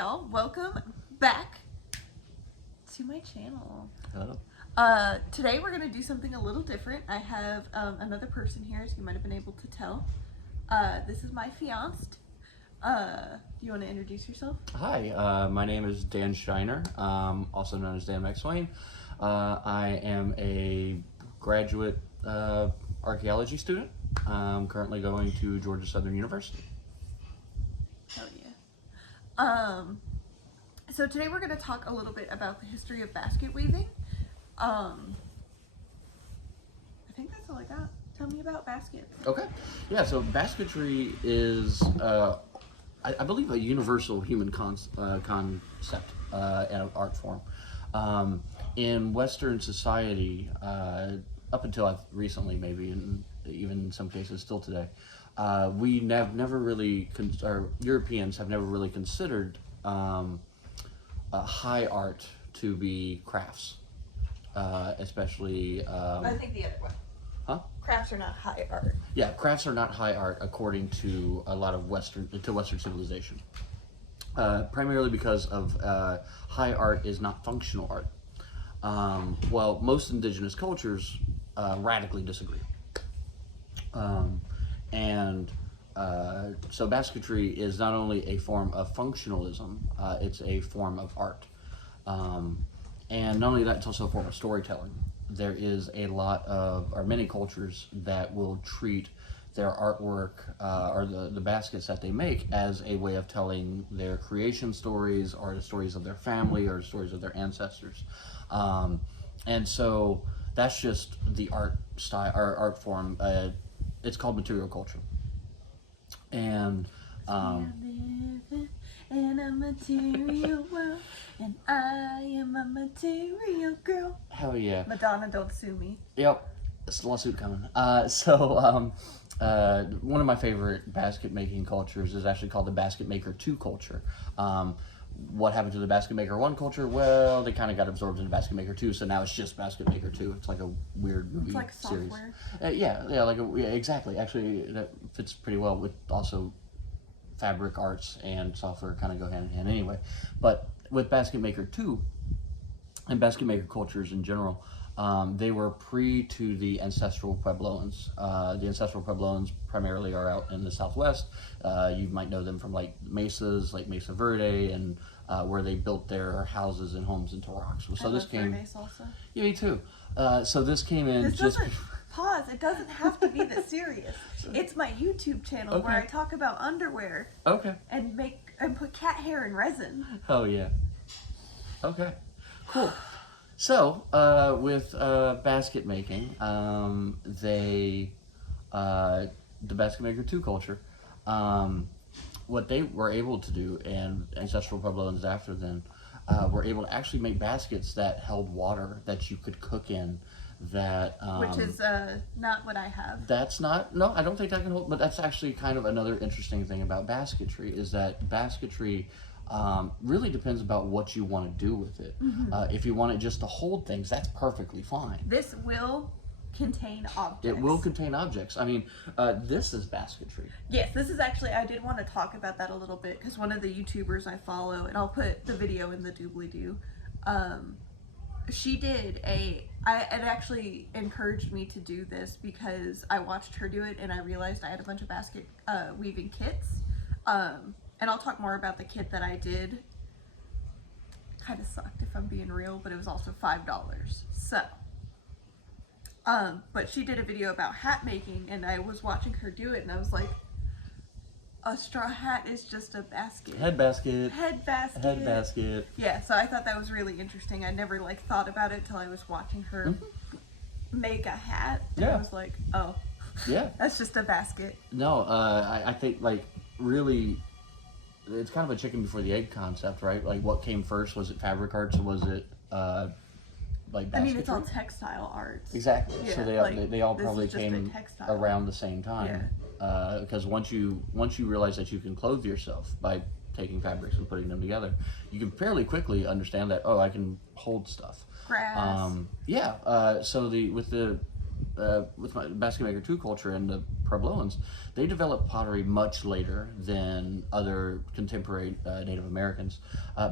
y'all, welcome back to my channel. Hello. Today we're going to do something a little different. I have another person here, as you might have been able to tell. This is my fiancé. Do you want to introduce yourself? Hi, my name is Dan Shiner, also known as Dan McSwain. I am a graduate archaeology student. I'm currently going to Georgia Southern University. Hell yeah. So today we're going to talk a little bit about the history of basket weaving. I think that's all I got. Tell me about baskets. Okay. Yeah, so basketry is, I believe, a universal human concept and an art form. In Western society, up until recently, maybe, and even in some cases still today, we never really, Europeans have never really considered high art to be crafts, especially. I think the other way. Huh? Crafts are not high art. Yeah, crafts are not high art according to a lot of Western civilization. Primarily because of high art is not functional art. Well, most indigenous cultures radically disagree. So basketry is not only a form of functionalism, it's a form of art. And not only that, it's also a form of storytelling. There is a lot of, or many cultures that will treat their artwork or the baskets that they make as a way of telling their creation stories or the stories of their family or the stories of their ancestors. And so that's just the art style or art form. It's called material culture. And in a material world, and I am a material girl. Hell yeah. Madonna, don't sue me. Yep, it's a lawsuit coming. One of my favorite basket making cultures is actually called the basket maker 2 culture. What happened to the basket maker 1 culture? Well, they kind of got absorbed into basket maker 2, so now it's just basket maker 2. It's like a weird movie like series. software. Yeah, exactly. Actually, that fits pretty well with also fabric arts and software kind of go hand in hand anyway. But with basket maker 2 and basket maker cultures in general, they were pre to the ancestral Puebloans. The ancestral Puebloans primarily are out in the Southwest. You might know them from like mesas, like Mesa Verde, and where they built their houses and homes into rocks. So this came. Verde salsa. Yeah, me too. So this came in This just. doesn't pause. It doesn't have to be this serious. It's my YouTube channel where I talk about underwear. Okay. And put cat hair in resin. Oh yeah. Okay. Cool. So, with basket making, the basket maker 2 culture, what they were able to do, and ancestral Puebloans after then, were able to actually make baskets that held water that you could cook in. Which is not what I have. That's not, no, I don't think that can hold, but that's actually kind of another interesting thing about basketry, is that basketry really depends about what you want to do with it. Mm-hmm. If you want it just to hold things, that's perfectly fine. This will contain objects. It will contain objects. I mean, this is basketry. Yes, this is actually, I did want to talk about that a little bit, because one of the YouTubers I follow, and I'll put the video in the doobly-doo, she did it actually encouraged me to do this because I watched her do it and I realized I had a bunch of basket weaving kits. And I'll talk more about the kit that I did. Kind of sucked if I'm being real, but it was also $5. So, but she did a video about hat making and I was watching her do it and I was like, a straw hat is just a basket. Head basket. Head basket. Head basket. Yeah, so I thought that was really interesting. I never thought about it till I was watching her make a hat. And I was like, oh, yeah, that's just a basket. No, I think really, it's kind of a chicken before the egg concept, right? Like, what came first? Was it fabric arts or was it basketry? I mean, it's all textile arts. Exactly. Yeah, So they all probably came around the same time. Because once you realize that you can clothe yourself by taking fabrics and putting them together, you can fairly quickly understand that, oh, I can hold stuff. Grass. So with the with my basket maker 2 culture and the Puebloans, they developed pottery much later than other contemporary Native Americans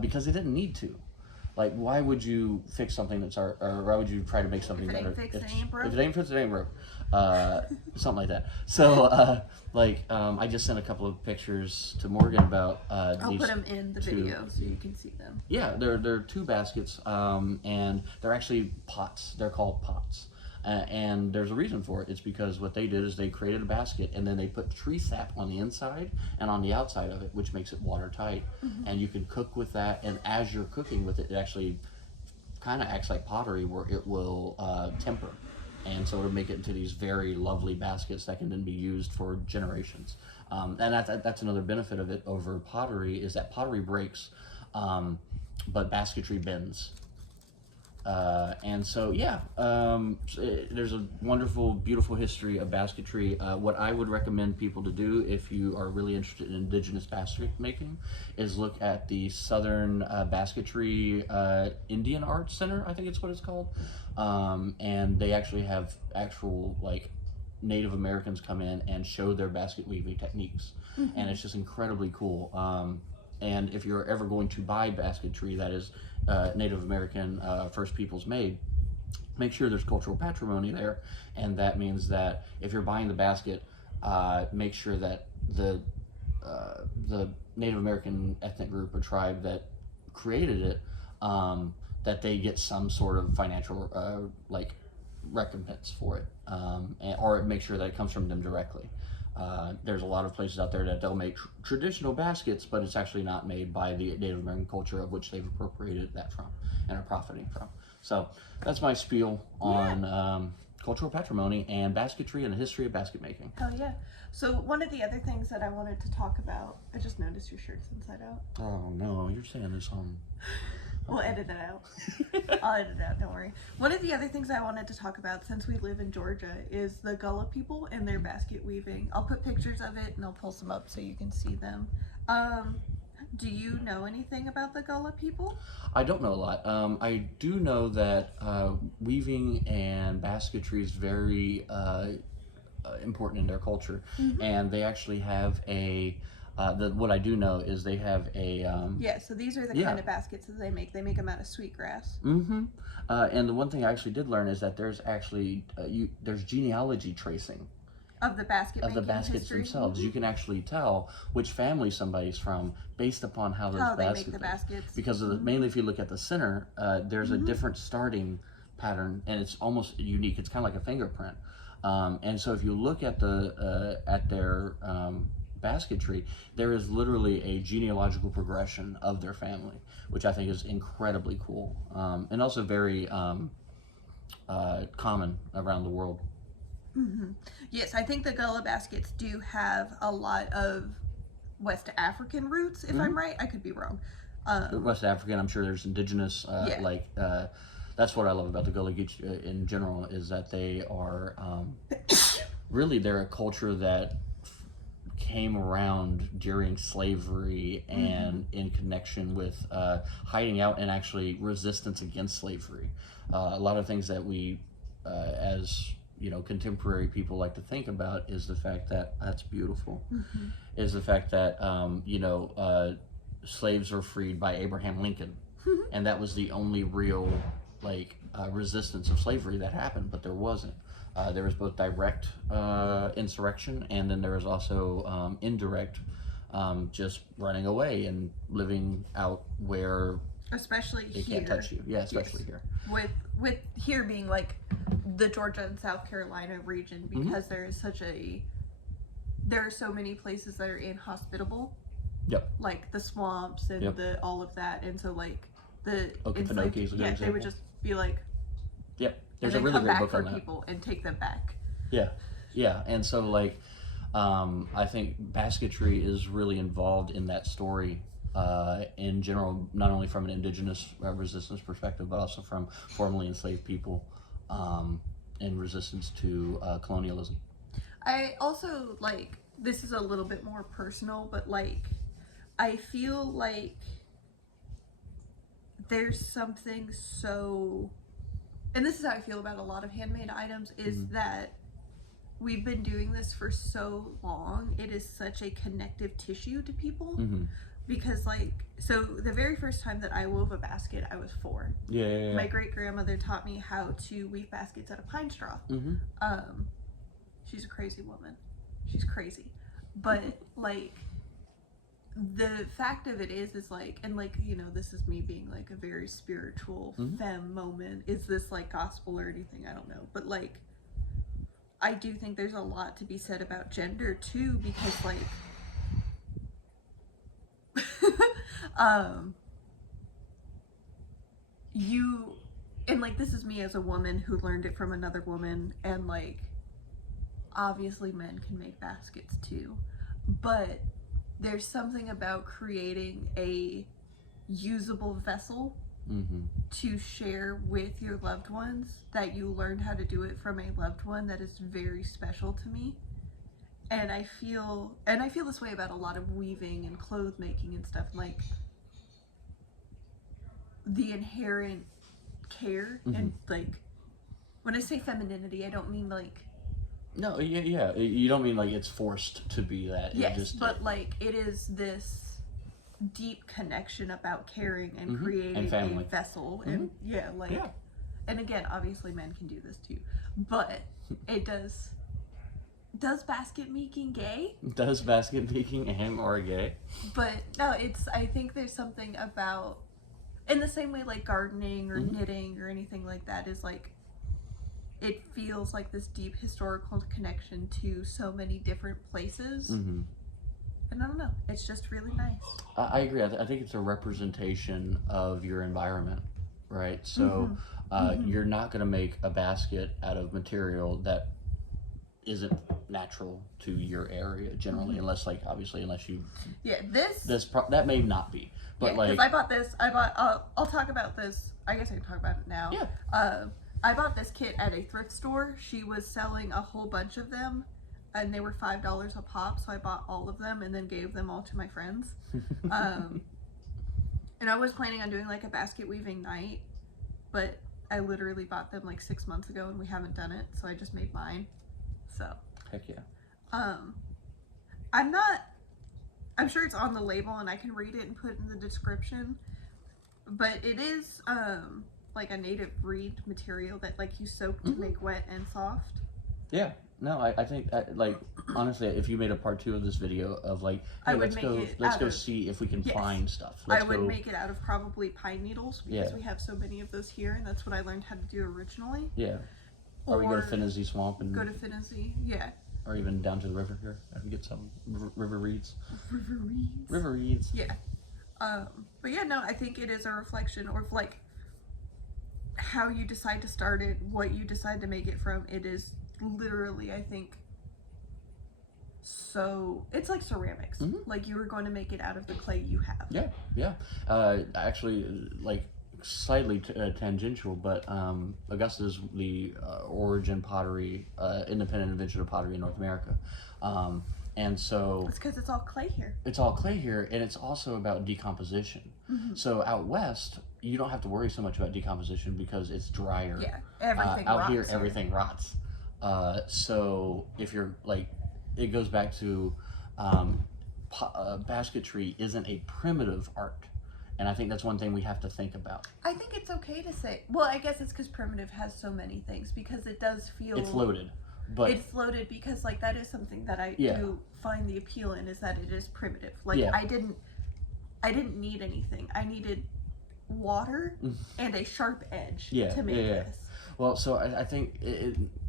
because they didn't need to. Like, why would you fix something that's or why would you try to make something If it better? ain't fixed, it ain't broke. If it ain't fixed, it ain't broke. Something like that. So, I just sent a couple of pictures to Morgan about I'll these put them in the 2. video so you can see them. Yeah, they're 2 baskets, and they're actually pots. They're called pots. And there's a reason for it. It's because what they did is they created a basket and then they put tree sap on the inside and on the outside of it, which makes it watertight. And you can cook with that. And as you're cooking with it, it actually kind of acts like pottery, where it will temper. And so it'll make it into these very lovely baskets that can then be used for generations. And that's another benefit of it over pottery, is that pottery breaks, but basketry bends. And so, there's a wonderful, beautiful history of basketry. What I would recommend people to do, if you are really interested in indigenous basket making, is look at the Southern Basketry Indian Arts Center, I think it's what it's called. And they actually have actual, Native Americans come in and show their basket weaving techniques. And it's just incredibly cool. And if you're ever going to buy basketry that is Native American First Peoples made, make sure there's cultural patrimony there. And that means that if you're buying the basket, make sure that the Native American ethnic group or tribe that created it, that they get some sort of financial recompense for it, or make sure that it comes from them directly. There's a lot of places out there that they'll make traditional baskets, but it's actually not made by the Native American culture of which they've appropriated that from and are profiting from. So that's my spiel on cultural patrimony and basketry and the history of basket making. Hell yeah. So one of the other things that I wanted to talk about, I just noticed your shirt's inside out. Oh no, you're saying this on... We'll edit it out. I'll edit it out, don't worry. One of the other things I wanted to talk about, since we live in Georgia, is the Gullah people and their basket weaving. I'll put pictures of it and I'll post them up so you can see them. Do you know anything about the Gullah people? I don't know a lot. I do know that weaving and basketry is very important in their culture. And they actually have a... what I do know is they have a... so these are the kind of baskets that they make. They make them out of sweetgrass. And the one thing I actually did learn is that there's actually, there's genealogy tracing. Of the basket of the baskets history. themselves. You can actually tell which family somebody's from based upon how those they baskets make the baskets. Because of mainly if you look at the center, there's a different starting pattern, and it's almost unique. It's kind of like a fingerprint. And so if you look at their basketry, there is literally a genealogical progression of their family, which I think is incredibly cool, and also very common around the world. Yes, I think the Gullah baskets do have a lot of West African roots, if I'm right. I could be wrong. West African, I'm sure there's indigenous, that's what I love about the Gullah Geechee in general, is that they are, really, they're a culture that came around during slavery and in connection with hiding out and actually resistance against slavery. A lot of things that we, as contemporary people like to think about is the fact that that's beautiful, is the fact that slaves were freed by Abraham Lincoln, and that was the only real resistance of slavery that happened. But there wasn't. There was both direct insurrection, and then there was also indirect, just running away and living out where especially they here. can't touch you. Yeah, especially here. With here being like the Georgia and South Carolina region, because there is there are so many places that are inhospitable. Yep. Like the swamps and the all of that, and so the Okefenokee is a good example. They would just be like, yep. There's and a really come great back book for on that. people and take them back. Yeah, and so I think basketry is really involved in that story in general, not only from an indigenous resistance perspective, but also from formerly enslaved people in resistance to colonialism. I also this is a little bit more personal, but I feel like there's something so, and this is how I feel about a lot of handmade items, is that we've been doing this for so long. It is such a connective tissue to people. Because, like, so the very first time that I wove a basket, I was 4. Yeah. My great-grandmother taught me how to weave baskets out of pine straw. She's a crazy woman. She's crazy. But, like, the fact of it is like, and, like, you know, this is me being, like, a very spiritual femme moment. Is this, like, gospel or anything? I don't know. But, like, I do think there's a lot to be said about gender, too, because, like, you, and, like, this is me as a woman who learned it from another woman, and, like, obviously men can make baskets too, but there's something about creating a usable vessel to share with your loved ones, that you learned how to do it from a loved one, that is very special to me. And I feel this way about a lot of weaving and clothes making and stuff, like the inherent care and, like, when I say femininity, I don't mean like, no, yeah, you don't mean like it's forced to be that. Yes, just, but like it is this deep connection about caring and creating and family. a vessel, and and again, obviously men can do this too, but it does. Does basket making gay? Does basket making or gay? But no, I think there's something about, in the same way like gardening or knitting or anything like that is like, it feels like this deep historical connection to so many different places. And I don't know, it's just really nice. I agree. I think it's a representation of your environment, right? So you're not going to make a basket out of material that isn't natural to your area generally, unless, like, obviously, unless you that may not be, but like, because I'll talk about this, I guess I can talk about it now. I bought this kit at a thrift store. She was selling a whole bunch of them, and they were $5 a pop, so I bought all of them and then gave them all to my friends. And I was planning on doing like a basket weaving night, but I literally bought them like 6 months ago and we haven't done it, so I just made mine. So heck yeah. I'm sure it's on the label and I can read it and put it in the description, but it is like a native reed material that, like, you soak to make wet and soft. Yeah, no, I think like, honestly, if you made a part 2 of this video of like, hey, let's go see if we can find stuff. I would make it out of probably pine needles, because we have so many of those here, and that's what I learned how to do originally. Or we go to Finney Swamp and go to Finney, or even down to the river here and get some river reeds. River reeds. Yeah. But yeah, no, I think it is a reflection of like how you decide to start it, what you decide to make it from. It is literally, I think, so it's like ceramics. Like, you are going to make it out of the clay you have. Yeah. Actually, like, slightly tangential, but Augusta is the origin pottery, independent invention of pottery in North America. And so it's because it's all clay here. It's all clay here, and it's also about decomposition. So out west, you don't have to worry so much about decomposition because it's drier. Yeah, everything out rots here, everything rots. So if you're like, it goes back to basketry isn't a primitive art. And I think that's one thing we have to think about. I think it's okay to say, well, I guess it's because primitive has so many things, because it does feel... It's loaded. But it's loaded because, like, that is something that I do find the appeal in, is that it is primitive. Like, I didn't need anything. I needed water and a sharp edge to make this. Well, so I think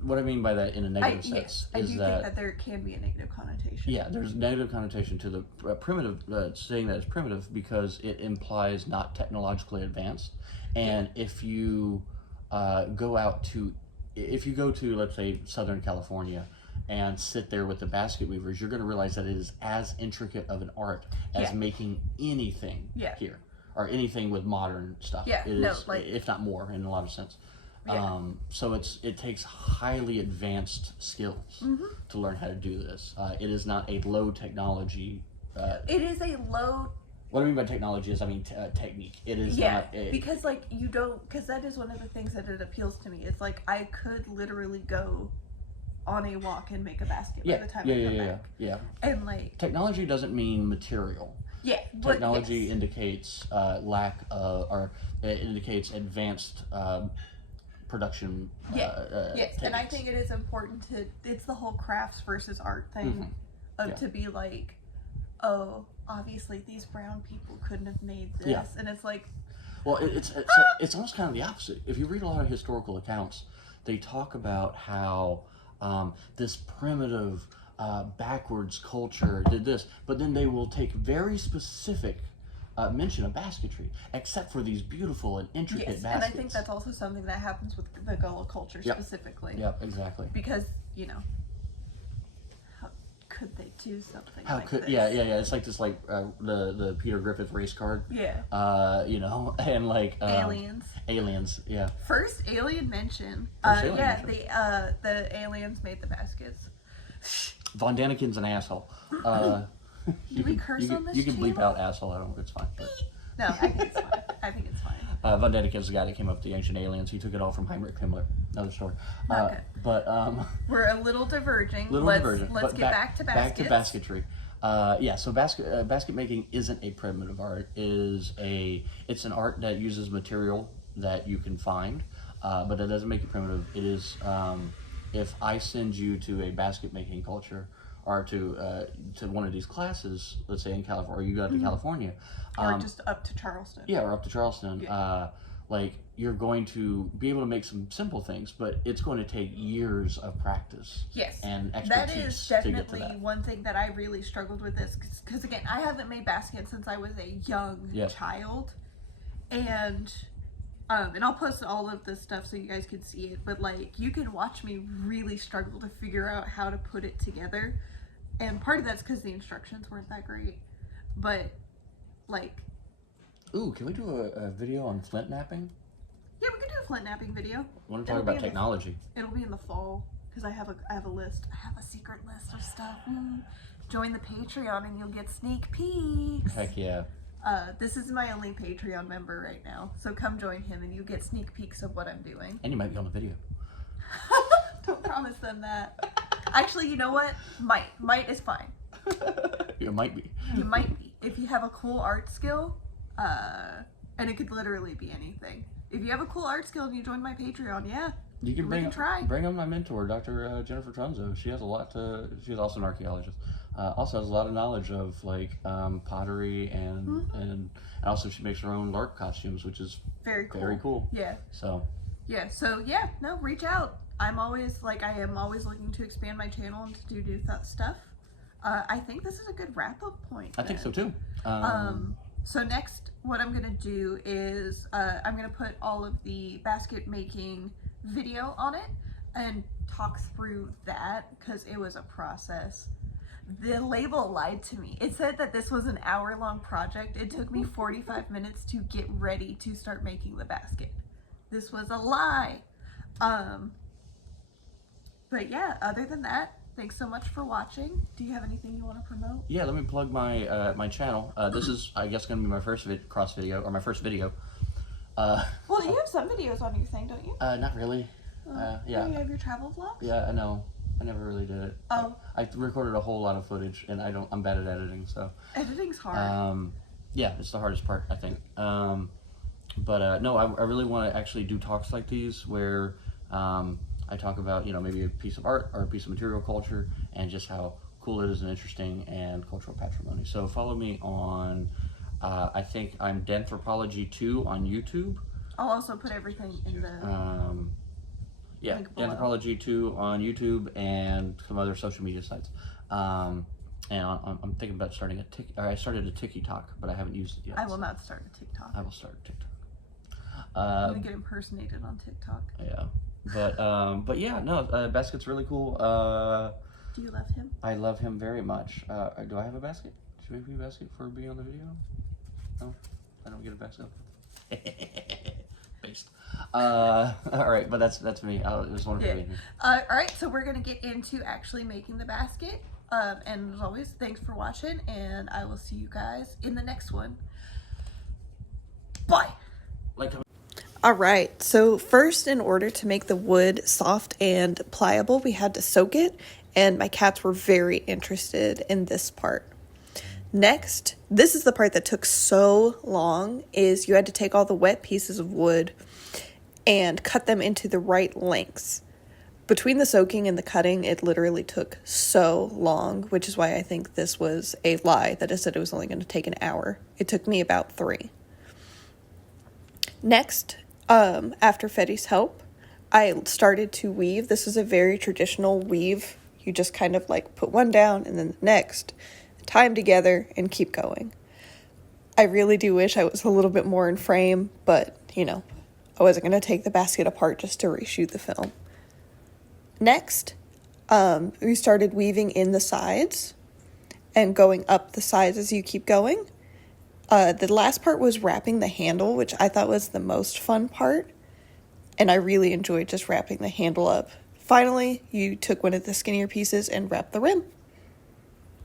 what I mean by that in a negative sense is think that there can be a negative connotation. Yeah, there's negative connotation to the primitive, saying that it's primitive, because it implies not technologically advanced. And if you go to, let's say, Southern California and sit there with the basket weavers, you're going to realize that it is as intricate of an art as making anything here, or anything with modern stuff. It is, if not more, in a lot of sense. So it takes highly advanced skills to learn how to do this. It is not a low technology. It is a low, What I mean by technology is, I mean technique. It is not. Because like you don't, because that is one of the things that it appeals to me. It's like I could literally go on a walk and make a basket by the time I come back. Yeah. And like technology doesn't mean material. Yeah. Technology indicates lack of, or it indicates advanced production. Yes, and I think it is important to. It's the whole crafts versus art thing, to be like, oh, obviously these brown people couldn't have made this, and it's like, well, it's almost kind of the opposite. If you read a lot of historical accounts, they talk about how this primitive, backwards culture did this, but then they will take very specific mention of basketry, except for these beautiful and intricate baskets. And I think that's also something that happens with the Gullah culture specifically. Yep, exactly. Because, you know, how could they do something how like could this? Yeah. It's like this, like the Peter Griffith race card. Yeah. You know, and like aliens. Yeah. First alien mention. Mention. The aliens made the baskets. Von Daniken's an asshole. Do we curse on this You can bleep channel? out asshole. I don't. It's fine. No, I think it's fine. I think it's fine. Von Daniken's the guy that came up with the ancient aliens. He took it all from Heinrich Himmler. Another story. Okay. But we're a little diverging. Let's get back to baskets. Back to basketry. So basket making isn't a primitive art. It's an art that uses material that you can find, but it doesn't make it primitive. It is if I send you to a basket making culture, or to one of these classes, let's say in California, or you go to California, or just up to Charleston. Yeah, or up to Charleston. Yeah. Like, you're going to be able to make some simple things, but it's going to take years of practice. Yes, and expertise. That is definitely one thing that I really struggled with this, because again, I haven't made baskets since I was a young child, and I'll post all of this stuff so you guys can see it, but like, you can watch me really struggle to figure out how to put it together, and part of that's because the instructions weren't that great, but like, ooh, can we do a video on flint napping? Yeah, we can do a flint napping video. I want to talk about technology. It'll be in the fall, because I have a list. I have a secret list of stuff. Join the Patreon and you'll get sneak peeks. Heck yeah. This is my only Patreon member right now, so come join him and you get sneak peeks of what I'm doing. And you might be on the video. Don't promise them that. Actually, you know what? Might is fine. You might be. You might be. If you have a cool art skill, and it could literally be anything. If you have a cool art skill and you join my Patreon, you can bring on my mentor, Dr. Jennifer Trunzo. She has a lot to. She's also an archaeologist. Also has a lot of knowledge of like pottery and also she makes her own LARP costumes, which is very cool. Very cool. Yeah. So. Yeah. So yeah. No, reach out. I am always looking to expand my channel and to do new stuff. I think this is a good wrap-up point. I think so too. So next, what I'm gonna do is I'm gonna put all of the basket making video on it and talk through that, because it was a process. The label lied to me. It said that this was an hour-long project. It took me 45 minutes to get ready to start making the basket. This was a lie. But yeah, other than that, thanks so much for watching. Do you have anything you want to promote? Yeah, let me plug my my channel. This is, I guess, going to be my first cross video, or my first video. Well, you have some videos on your thing, don't you? Not really. Yeah. You have your travel vlogs? Yeah, I know. I never really did it. Oh. I recorded a whole lot of footage, and I'm bad at editing, so. Editing's hard. Yeah, it's the hardest part, I think. But no, I really want to actually do talks like these where I talk about, maybe a piece of art or a piece of material culture and just how cool it is and interesting and cultural patrimony. So follow me on, I think I'm Danthropology2 on YouTube. I'll also put everything in the link below. Danthropology2 on YouTube and some other social media sites. And I'm thinking about starting I started a TikTok, but I haven't used it yet. I will not start a TikTok. I will start a TikTok. I'm gonna get impersonated on TikTok. Yeah. But yeah, no, Basket's really cool. Do you love him? I love him very much. Do I have a basket? Should we have a basket for being on the video? No? I don't get a basket? Based. Alright, but that's me. It was wonderful being here. Alright, so we're gonna get into actually making the basket. And as always, thanks for watching, and I will see you guys in the next one. Bye. All right, so first, in order to make the wood soft and pliable, we had to soak it, and my cats were very interested in this part. Next, this is the part that took so long, is you had to take all the wet pieces of wood and cut them into the right lengths. Between the soaking and the cutting, it literally took so long, which is why I think this was a lie that I said it was only going to take an hour. It took me about 3. Next, after Fetty's help, I started to weave. This is a very traditional weave. You just kind of like put one down and then the next, tie them together and keep going. I really do wish I was a little bit more in frame, but you know, I wasn't going to take the basket apart just to reshoot the film. Next, we started weaving in the sides and going up the sides as you keep going. The last part was wrapping the handle, which I thought was the most fun part, and I really enjoyed just wrapping the handle up. Finally, you took one of the skinnier pieces and wrapped the rim.